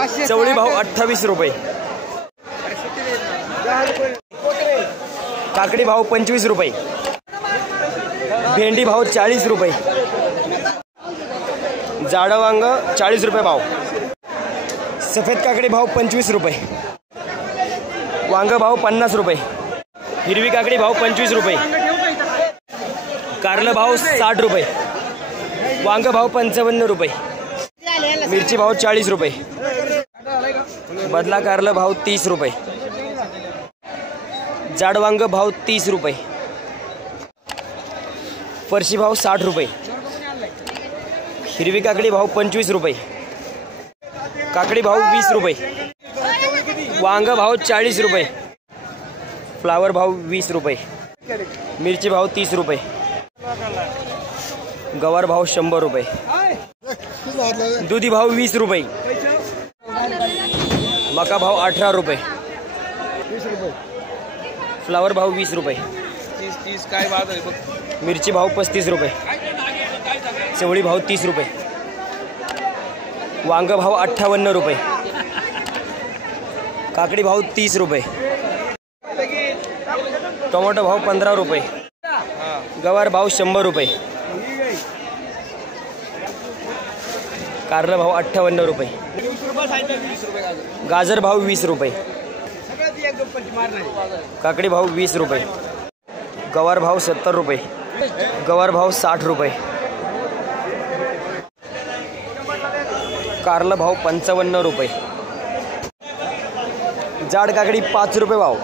चवळी भाव 28 रुपये, काकडी भाव 25 रुपये, भेंडी भाव 40 रुपये, जाडं वांग 40 रुपये भाव, सफेद काकडी भाव 25 रुपये, वांग भाव 50 रुपये, हिरवी काकडी भाव 25 रुपये, कारलं भाव 60 रुपये, वांग भाव 55 रुपये, मिरची भाव 40 रुपये, बदला कारलं भाव 30 रुपये, जाड वांग भाव 30 रुपये, फरशी भाव 60 रुपये, हिरवी काकडी भाव 25 रुपये, काकडी भाव 20 रुपये, वांग भाव 40 रुपये, फ्लावर भाव 20 रुपये, मिरची भाव 30 रुपये, गवार भाव 100 रुपये, दुधी भाव 20 रुपये, मका भाव 18 रुपये, फ्लावर भाव 20 रुपये, मिरची भाव 35 रुपये, चवळी भाव 30 रुपये, वांग भाव 58 रुपये, काकडी भाव 30 रुपये, टोमॅटो भाव 15 रुपये, गवार भाव 100 रुपये, कारला भाव 58 रुपये, गाजर भाव 20 रुपये, काकडी भाव 20 रुपये, गवार भाव 70 रुपये, गवार भाव 60 रुपये, कारला भाव 55 रुपये, जाड काकडी 5 रुपये भाव,